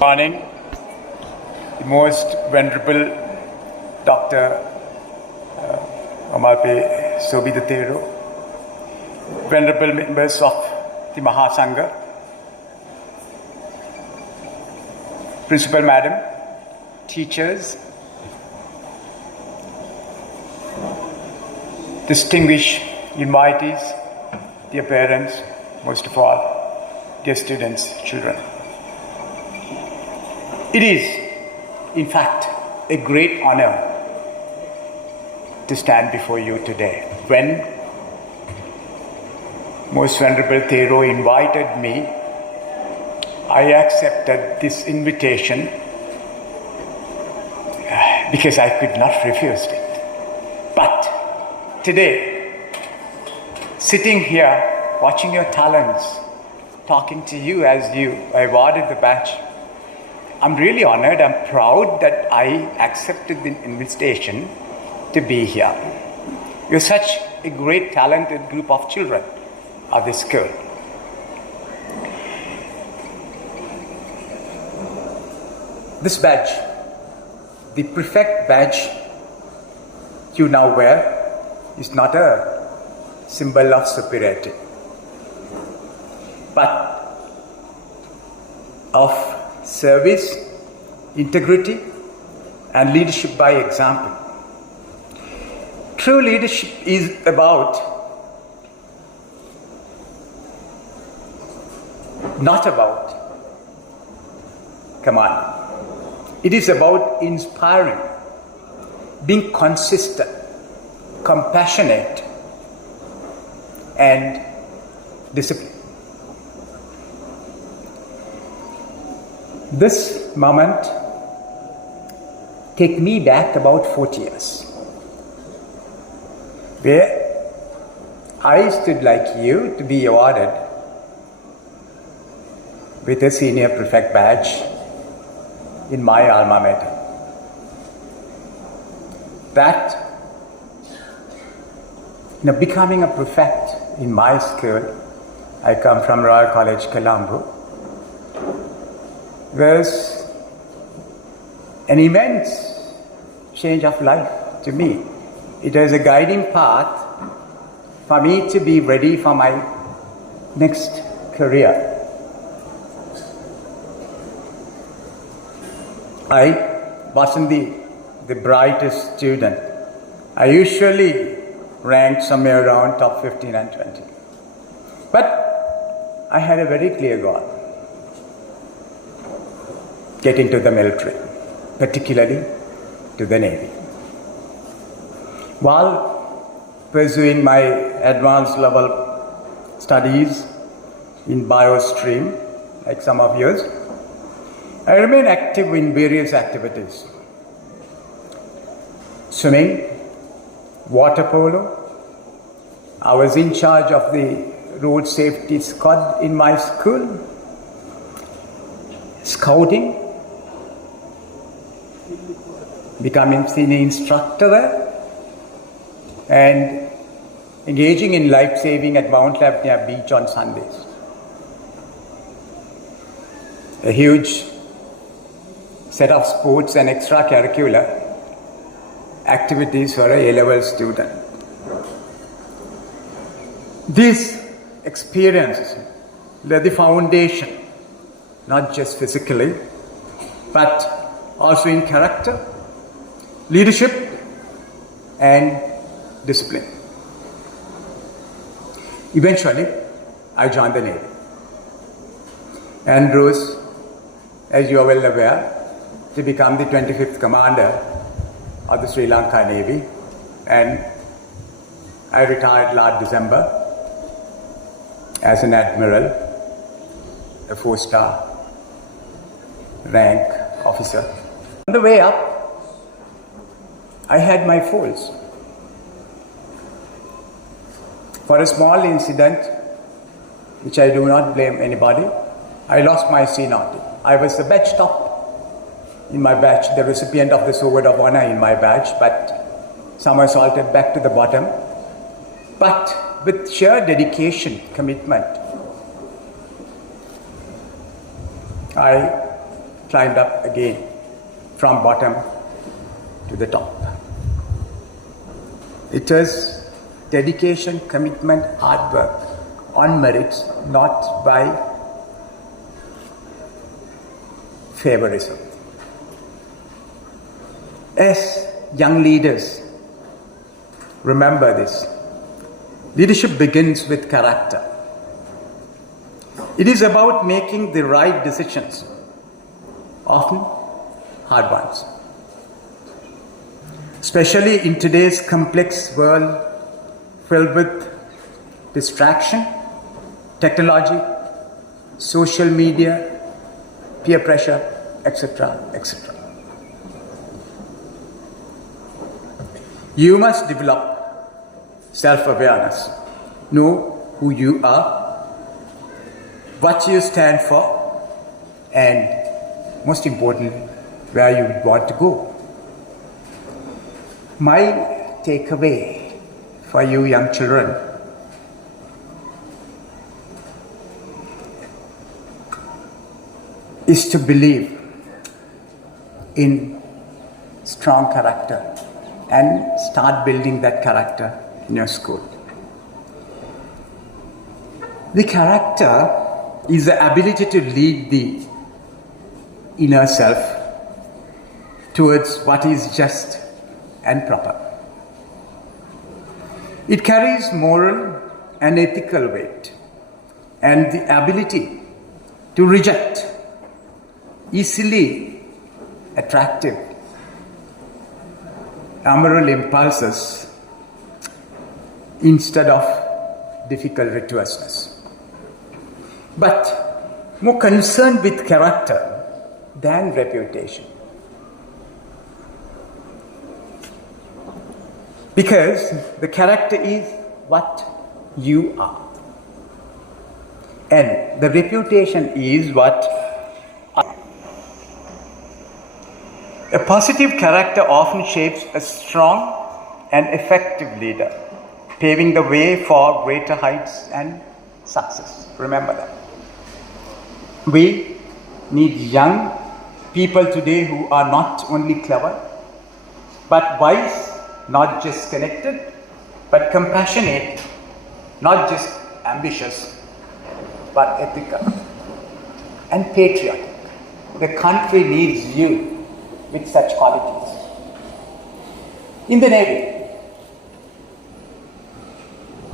Morning, the most venerable Dr. Amalpe Sobhidatero, venerable members of the Mahasangha, Principal Madam, teachers, distinguished invitees, dear parents, most of all, dear students, children. It is, in fact, a great honor to stand before you today. When Most Venerable Thero invited me, I accepted this invitation because I could not refuse it. But today, sitting here, watching your talents, talking to you as you awarded the badge, I'm really honored and proud that I accepted the invitation to be here. You're such a great, talented group of children of this school. This badge, the prefect badge you now wear, is not a symbol of superiority, but of service, integrity, and leadership by example. True leadership is not about command. It is about inspiring, being consistent, compassionate, and disciplined. This moment take me back about 40 years, where I stood like you to be awarded with a senior prefect badge in my alma mater. That, becoming a prefect in my school, I come from Royal College, Colombo, was an immense change of life to me. It was a guiding path for me to be ready for my next career. I wasn't the brightest student. I usually ranked somewhere around top 15 and 20. But I had a very clear goal: get into the military, particularly to the Navy. While pursuing my advanced level studies in bio stream, like some of yours, I remain active in various activities: swimming, water polo. I was in charge of the road safety squad in my school, scouting, becoming senior instructor there, and engaging in life saving at Mount Labnia Beach on Sundays. A huge set of sports and extracurricular activities for a A-level student. These experiences lay the foundation, not just physically, but also in character, leadership, and discipline. Eventually, I joined the Navy and rose, as you are well aware, to become the 25th commander of the Sri Lanka Navy, and I retired last December as an admiral, a 4-star rank officer. On the way up, I had my falls. For a small incident, which I do not blame anybody, I lost my C-naughty. I was the batch top in my batch, the recipient of the Sword of Honor in my batch, but somersaulted back to the bottom. But with sheer dedication, commitment, I climbed up again from bottom to the top. It is dedication, commitment, hard work on merits, not by favorism. As young leaders, remember this. Leadership begins with character. It is about making the right decisions, often hard ones. Especially in today's complex world filled with distraction, technology, social media, peer pressure, etc., etc. You must develop self-awareness. Know who you are, what you stand for, and most importantly, where you want to go. My takeaway for you young children is to believe in strong character and start building that character in your school. The character is the ability to lead the inner self towards what is just and proper. It carries moral and ethical weight and the ability to reject easily attractive amoral impulses instead of difficult virtuousness. But more concerned with character than reputation. Because the character is what you are. And the reputation is what a positive character often shapes a strong and effective leader, paving the way for greater heights and success. Remember that. We need young people today who are not only clever, but wise, not just connected, but compassionate, not just ambitious, but ethical and patriotic. The country needs you with such qualities. In the Navy,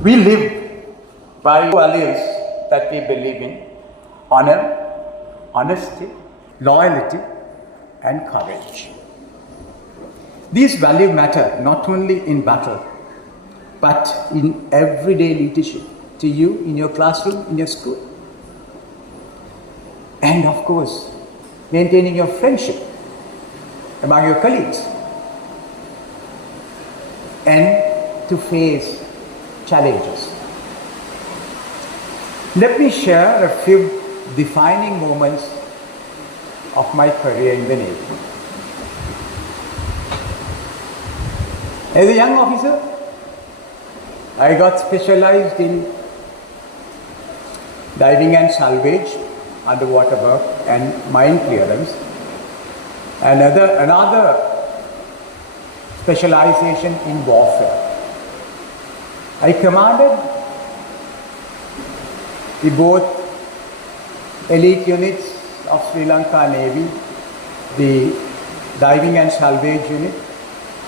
we live by values that we believe in: honor, honesty, loyalty, and courage. These values matter not only in battle, but in everyday leadership, to you, in your classroom, in your school. And of course, maintaining your friendship among your colleagues, and to face challenges. Let me share a few defining moments of my career in the Navy. As a young officer, I got specialized in diving and salvage, underwater work, and mine clearance. And another specialization in warfare. I commanded the both elite units of Sri Lanka Navy, the diving and salvage unit,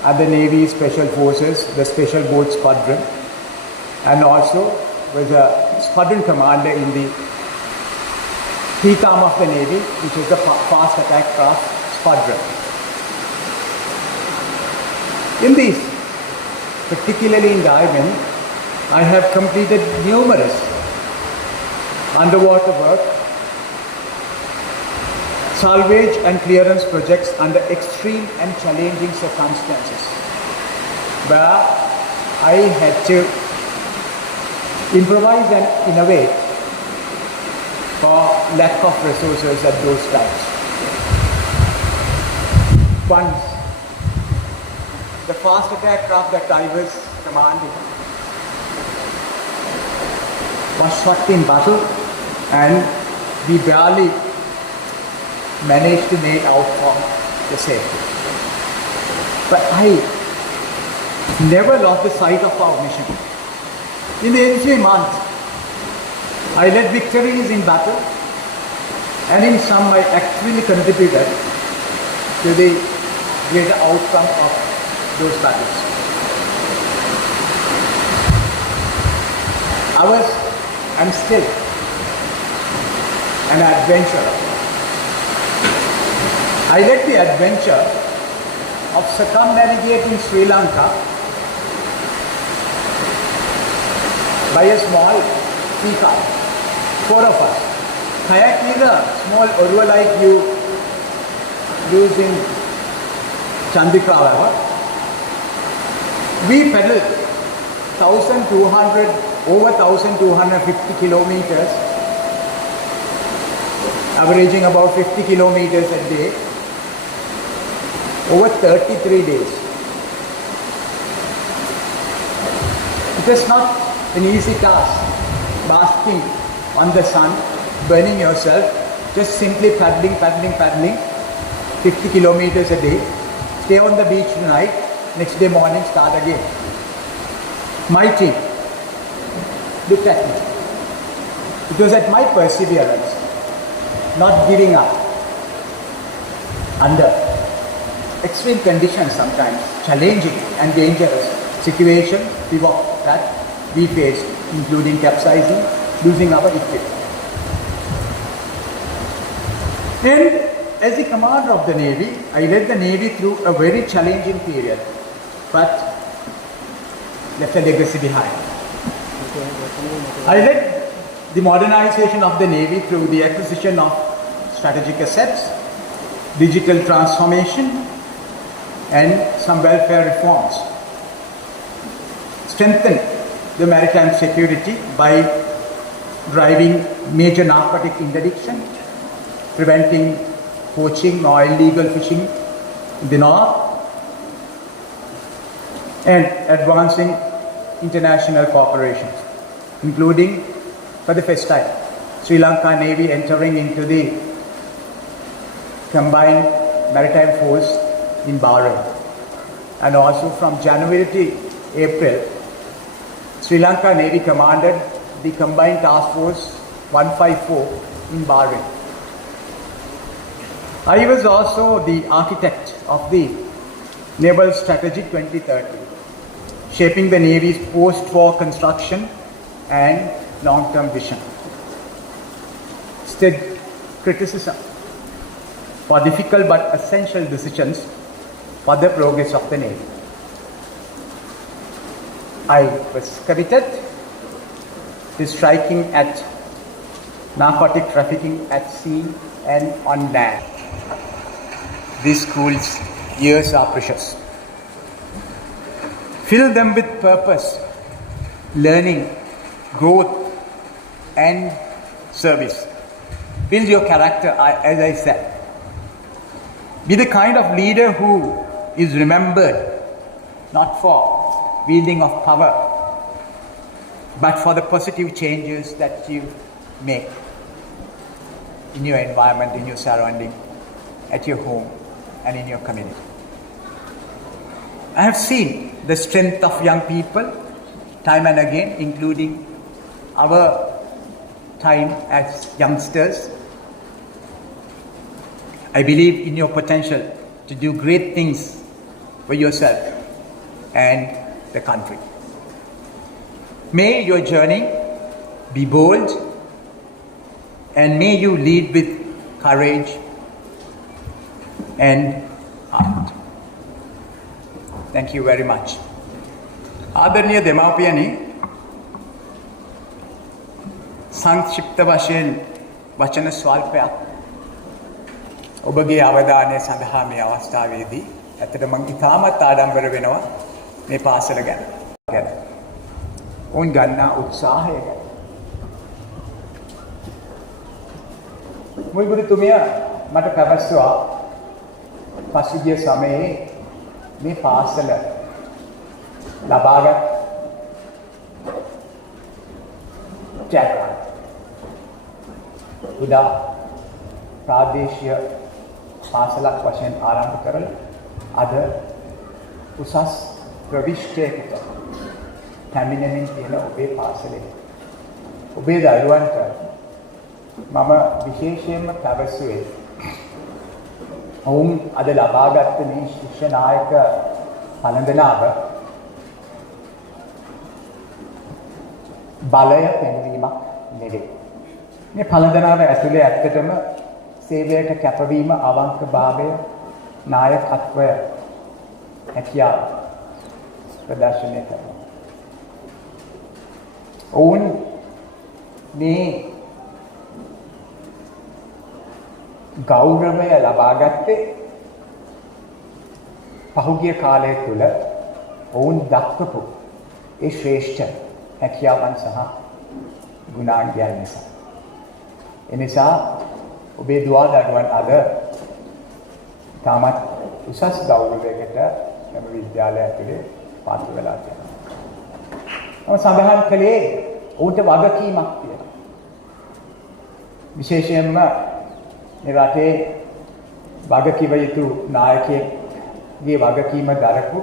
and the Navy Special Forces, the Special Boat Squadron, and also was a squadron commander in the fleet arm of the Navy, which is the fast attack craft squadron. In these, particularly in diving, I have completed numerous underwater work, salvage and clearance projects under extreme and challenging circumstances, where I had to improvise and innovate for lack of resources at those times. Once, the fast attack craft that I was commanding was shot in battle, and we barely managed to make out from the safety. But I never lost the sight of our mission. In the ensuing months, I led victories in battle, and in some I actually contributed to the greater outcome of those battles. I was, and still, an adventurer. I led the adventure of circumnavigating Sri Lanka by a small sea car, 4 of us. Kayak is a small oruwa like you use in Chandika. We pedaled over 1,250 kilometers, averaging about 50 kilometers a day, over 33 days. It was not an easy task, basking on the sun, burning yourself, just simply paddling, 50 kilometers a day, stay on the beach tonight, next day morning start again. My team, look at me. It was at my perseverance, not giving up under extreme conditions, sometimes challenging and dangerous situations that we faced, including capsizing, losing our equipment. And as the commander of the Navy, I led the Navy through a very challenging period, but left a legacy behind. I led the modernization of the Navy through the acquisition of strategic assets, digital transformation, and some welfare reforms. Strengthened the maritime security by driving major narcotic interdiction, preventing poaching or illegal fishing in the north, and advancing international cooperation, including, for the first time, Sri Lanka Navy entering into the combined maritime force in Bahrain. And also from January to April, Sri Lanka Navy commanded the combined task force 154 in Bahrain. I was also the architect of the Naval Strategy 2030, shaping the Navy's post-war construction and long-term vision. Stood criticism for difficult but essential decisions for the progress of the Navy. I was committed to striking at narcotic trafficking at sea and on land. These schools' years are precious. Fill them with purpose, learning, growth, and service. Build your character, as I said. Be the kind of leader who is remembered not for wielding of power, but for the positive changes that you make in your environment, in your surrounding, at your home, and in your community. I have seen the strength of young people time and again, including our time as youngsters. I believe in your potential to do great things for yourself and the country. May your journey be bold, and may you lead with courage and heart. Thank you very much. ආදරණීය දෙමාපියනි, සංක්ෂිප්ත වශයෙන් වචන ස්වල්පයක් ඔබගේ අවධානය සඳහා මේ අවස්ථාවේදී ඇත්තට මම ඉතාමත් ආඩම්බර වෙනවා මේ පාසල ගැන. උන් ගන්නා උත්සාහය ගැන. මුල්ගුරුතුමිය මට පැවසුවා පසුගිය සමයේ මේ පාසල ලබාගත් ජයග්‍රහණ උදා ප්‍රාදේශීය පාසලක් වශයෙන් ආරම්භ කරලා අද උසස් ප්‍රවිෂ්ටයකට පැමිණෙමින් තියෙන ඔබේ පාසලේ ඔබේ දරුවන්ට මම විශේෂයෙන්ම පැවසුවේ ඔවුන් අද ලබාගත් මේ ශිෂ්‍ය නායක පළඳනාව බලය පෙන්වීමක් නෙවෙයි. මේ පළඳනාව ඇතුලේ ඇත්තටම සේවයට කැපවීම, අවංකභාවය, නායකත්වය, හැකියාව ප්‍රදර්ශනය කරනවා. ඔවුන් මේ ගෞරවය ලබාගත්තේ පහුගිය කාලය තුළ ඔවුන් දක්වපු ඒ ශ්‍රේෂ්ඨ හැකියාවන් සහ ගුණාංගයන් නිසා. එනිසා ඔබේ දුවා දරුවන් අද තාමත් උසස් ගෞරවයකට මෙම විද්‍යාලය ඇතුලේ පාත්‍ර වෙලා තියෙනවා. මම සඳහන් කළේ ඔවුන්ට වගකීමක් තියෙනවා. විශේෂයෙන්ම මේ රටේ වගකිව යුතු නායකයෙක්ගේ වගකීම දරපු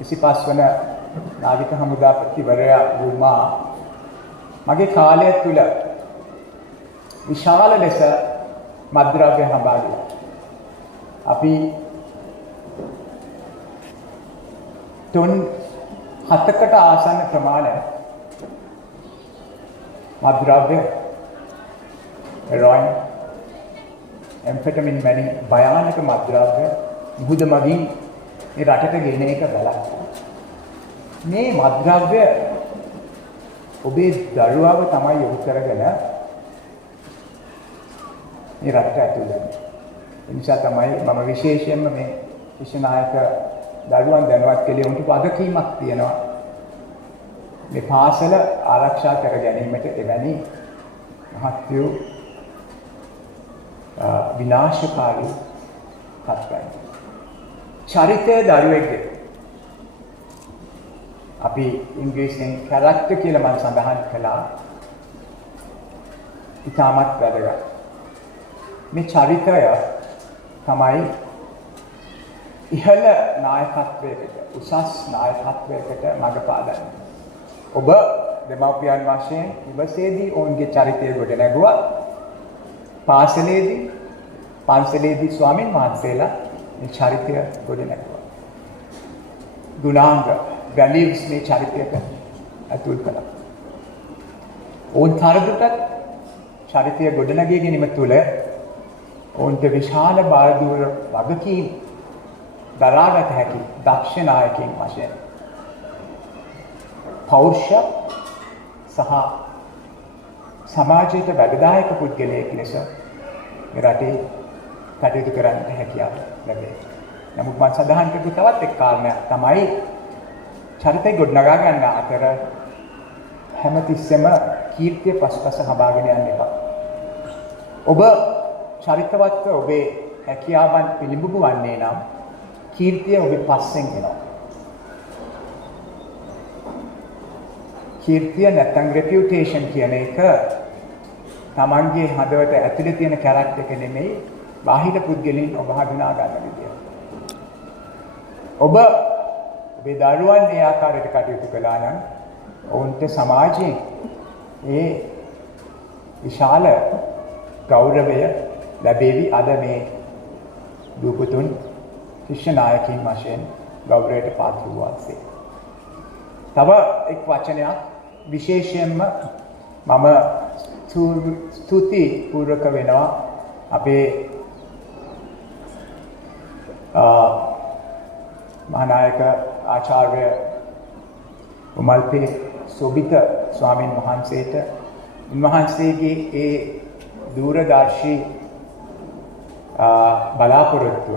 25 වන නාවික හමුදාපතිවරයා වුමා මගේ කාලය තුල විශාල ලෙස මද්ද්‍රව්‍ය හඹාගියා. අපි ටොන් 7කට ආසන්න ප්‍රමාණය මද්ද්‍රව්‍ය හෙරොයින් එම්ෆෙටමින් වැනි භයානක මද්ද්‍රව්‍ය මුහුද මගින් මේ රටට ගෙන එක බලන්න. මේ මද්ද්‍රව්‍ය ඔබේ දරුවාව තමයි යොමු කරගෙන මේ රටට ඇතුල් වෙන්නේ. ඒ නිසා තමයි මම විශේෂයෙන්ම මේ ශිෂ්‍යනායක දරුවන් දැනුවත් කළේ උන්ට වගකීමක් තියෙනවා. මේ පාසල ආරක්ෂා කර ගැනීමට එවැනි මහත් වූ විනාශකාරී තත්ත්වයන්. චරිතය දරුවෙක්ගේ අපි ඉංග්‍රීසියෙන් කැරක්ටර් කියලා මම සඳහන් කළා. ඉතාමත් වැදගත්. මේ චරිතය තමයි ඉහළ නායකත්වයකට, උසස් නායකත්වයකට මඟ පාදන්නේ. ඔබ දෙමව්පියන් වශයෙන් ඉවසේදී ඔවුන්ගේ චරිතය ගොඩ නැගුවා. පාසලේදී, පන්සලේදී ස්වාමින් වහන්සේලා මේ චරිතය ගොඩ නැගුවා. ගුණාංග, values මේ චරිතයට ඇතුල් කළා. ඔවුන් තරදුරටත් චරිතය ගොඩනගී ගැනීම තුළ ඔවුන්ට විශාල බාරදූර වගකීම් දරාගත හැකි දක්ෂ නායකයින් වශයෙන් පෞරුෂ සහ සමාජයට වැඩදායක පුද්ගලයෙක් ලෙස මේ රටේ කටයුතු කරන්නට හැකියාව ලැබේ. නමුත් මම සඳහන් කරපු තවත් එක් කාරණයක් තමයි චරිතය ගොඩනගා ගන්න අතර හැමතිස්සෙම කීර්තිය පසුපස හඹාගෙන යන්න එපා. ඔබ චරිතවත්ව ඔබේ හැකියාවන් පිළිඹු වන්නේ නම් කීර්තිය ඔබේ පස්සෙන් එනවා. කීර්තිය නැත්නම් රෙපියුටේෂන් කියන එක තමන්ගේ හදවත ඇතුලේ තියෙන කැරක්ටර් එක නෙමෙයි බාහිර පුද්ගලයන් ඔබ හඳුනා ගන්න විදිය. ඔබේ දරුවන් මේ ආකාරයට කටයුතු කළා නම් ඔවුන්ට සමාජයේ ඒ විශාල ගෞරවය ලැබෙවි. අද මේ දුපුතුන් ශිෂ්‍ය නායකයින් වශයෙන් ගෞරවයට පාත්‍ර වූ වාසේ. තව එක් වචනයක් විශේෂයෙන්ම මම ස්තුති පූර්වක වෙනවා අපේ මහානායක ආචාර්ය උමල්පේ සොබිත ස්වාමීන් වහන්සේට උන්වහන්සේගේ ඒ දූරදර්ශී බලාපොරොත්තුව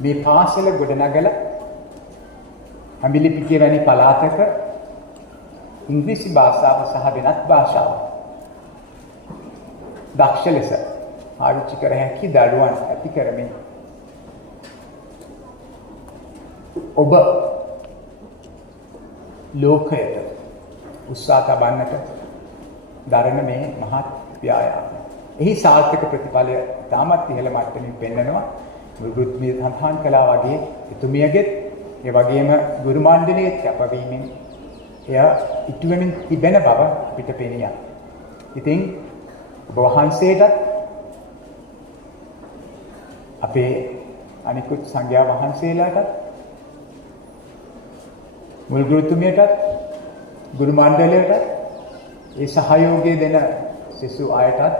මේ පාසල ගොඩනගලා අමිලිපිටිය වැනි පළාතක ඉංග්‍රීසි භාෂාව සහ වෙනත් භාෂාව දක්ෂ ලෙස පාවිච්චි කර හැකි දරුවන් ඇති කරමින් ඔබ ලෝකයට උත්සාහ තබන්නට දරන මේ මහත් ව්‍යායාමය. එහි සාර්ථක ප්‍රතිඵලය තාමත් ඉහළ මට්ටමින් පෙන්වනවා. ගුරුතුමිය සඳහන් කළා වගේ එතුමියගෙත් ඒ වගේම ගුරු මණ්ඩලයේ කැපවීමෙන් එය ඉටු වෙමින් තිබෙන බව අපිට පෙනියා. ඉතින් ඔබ වහන්සේටත් අපේ අනිකුත් සංඝයා වහන්සේලාටත් මුල් ගුරුතුමියටත් ගුරු මණ්ඩලයටත් ඒ සහයෝගය දෙන සිසු අයටත්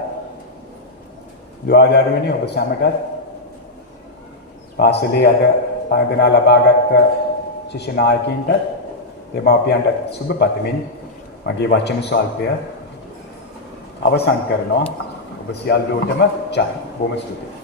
දුවදරුවනි ඔබ සැමටත් පාසලේ අද පන්දනා ලබාගත් ශිෂ්‍ය නායකයින්ටත් දෙමාපියන්ටත් සුබ පතමින් මගේ වචන ස්වල්පය අවසන් කරනවා. ඔබ සියල්ලෝටම ජය. බොහොම ස්තුතියි.